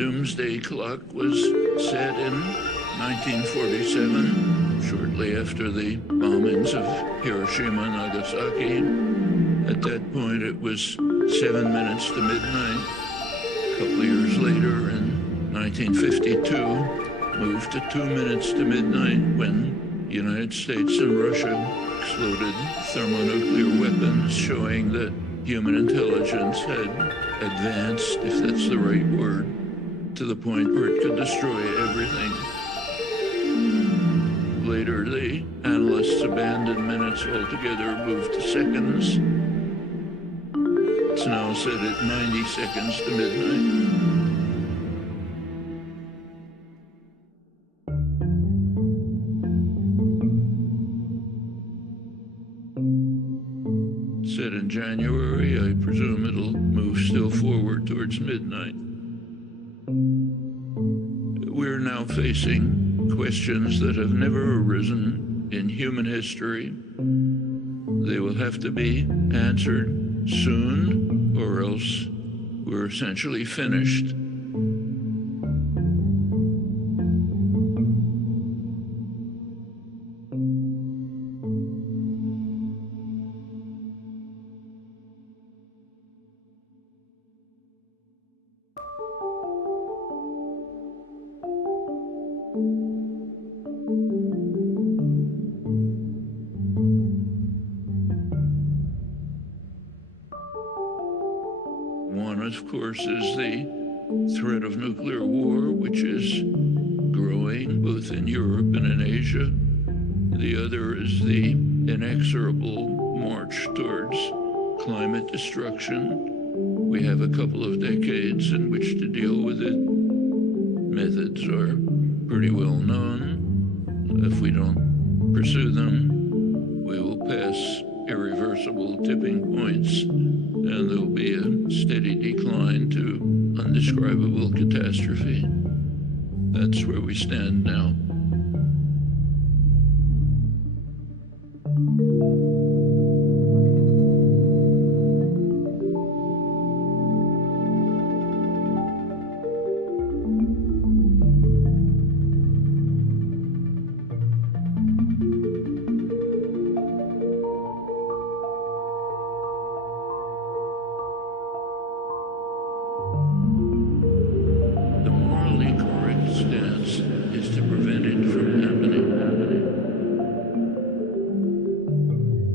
doomsday clock was set in 1947, shortly after the bombings of Hiroshima and Nagasaki. At that point, it was 7 minutes to midnight. A couple of years later, in 1952, moved to 2 minutes to midnight when the United States and Russia exploded thermonuclear weapons, showing that human intelligence had advanced, if that's the right word, to the point where it could destroy everything. Later, the analysts abandoned minutes altogether, moved to seconds. It's now set at 90 seconds to midnight. Set in January, I presume it'll move still forward towards midnight. We're now facing questions that have never arisen in human history. They will have to be answered soon, or else we're essentially finished. One, of course, is the threat of nuclear war, which is growing both in Europe and in Asia. The other is the inexorable march towards climate destruction. We have a couple of decades in which to deal with it. Methods are pretty well known. If we don't pursue them, we will pass irreversible tipping points, and there will be a steady decline to undescribable catastrophe. That's where we stand now.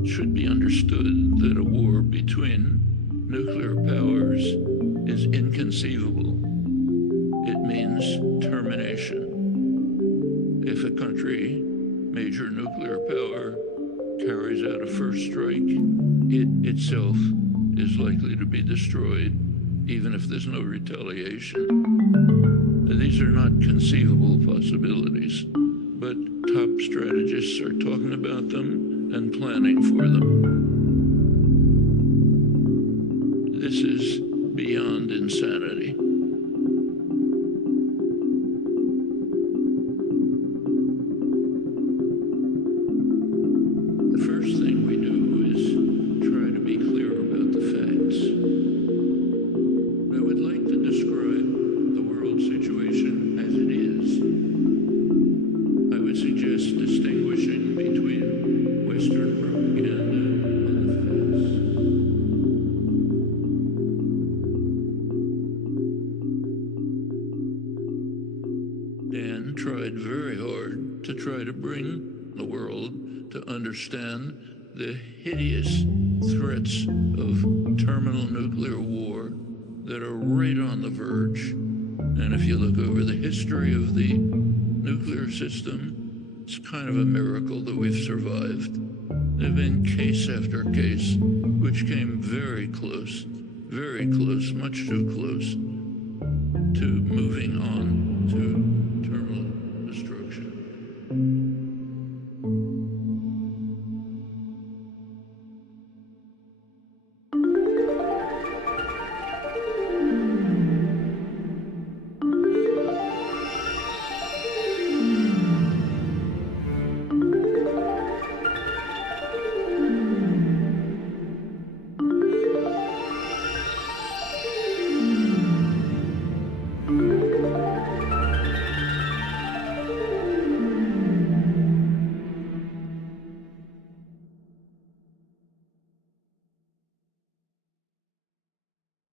Should be understood that a war between nuclear powers is inconceivable. It means termination. If a country, major nuclear power, carries out a first strike, it itself is likely to be destroyed, even if there's no retaliation. These are not conceivable possibilities, but top strategists are talking about them and planning for them. This is beyond insanity. The first thing we do is try to be clear about the facts. I would like to describe the world situation as it is. I would suggest distinguishing between Western propaganda and the facts. Dan tried very hard to try to bring the world to understand the hideous threats of terminal nuclear war that are right on the verge. And if you look over the history of the nuclear system, it's kind of a miracle that we've survived. There have been case after case which came very close, much too close to moving on to